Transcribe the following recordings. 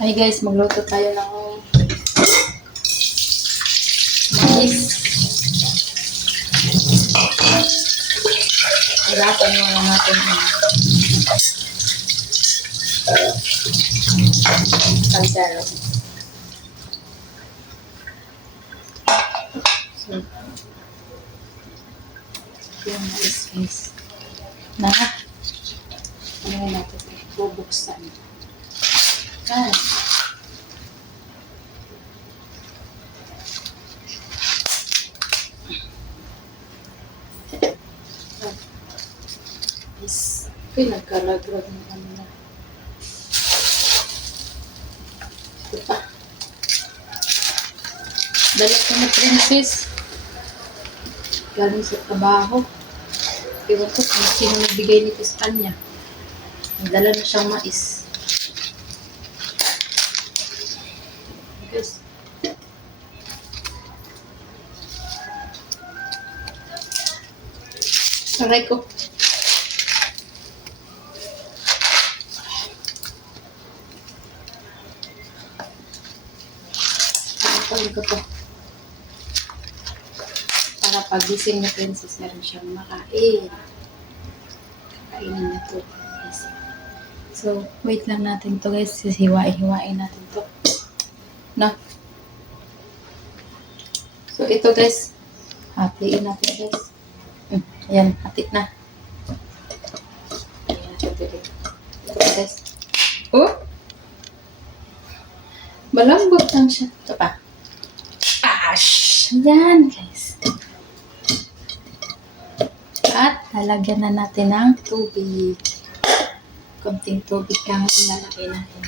Hi guys, magluto tayo ng mais. Hirapan mo na natin ang kaldero. So, yung mais guys. Na, ano natin, bubuksan. Ah. Is pinagkalagrag ng ano na. Ito pa. Dala ko na princess. Galing sa trabaho. Ewan ko kung sino nagbigay nito sa kanya. Nagdala na siyang mais. Yes. Aray ko. Ano ko to? Para pagising na princess, meron siyang makain. Kainin niya to. So, wait lang natin to guys. Sisiwain-hiwain natin to. Na. So, ito guys. Hatiin natin guys. Mm, ayan, hati na. Ayan natin. Ito guys. Oh! Malambot lang siya. Ito pa. Ash! Ayan guys. At lalagyan na natin ng tubig. Konting tubig lang ang lalagay natin.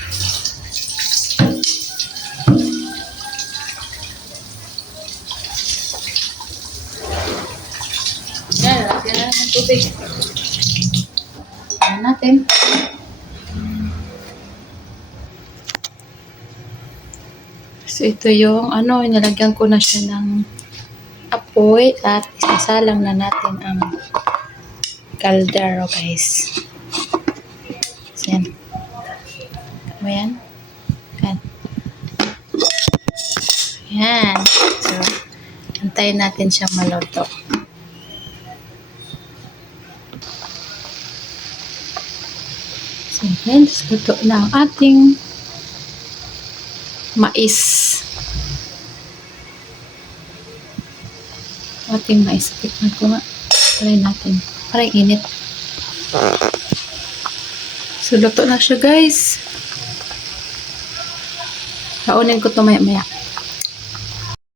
Yan, lalagyan na ng tubig. Ayan natin. So, ito yung ano, nilagyan ko na siya ng apoy at isasalang na natin ang kaldero, guys. So, yan. Ano yan? Yan. Yan. So, antayin natin siyang maluto. So, yan. Luto na ang ating mais. Ating mais. Tikman ko nga. Try natin. Parang init. So, luto na siya, guys. Kaunin ko to maya-maya.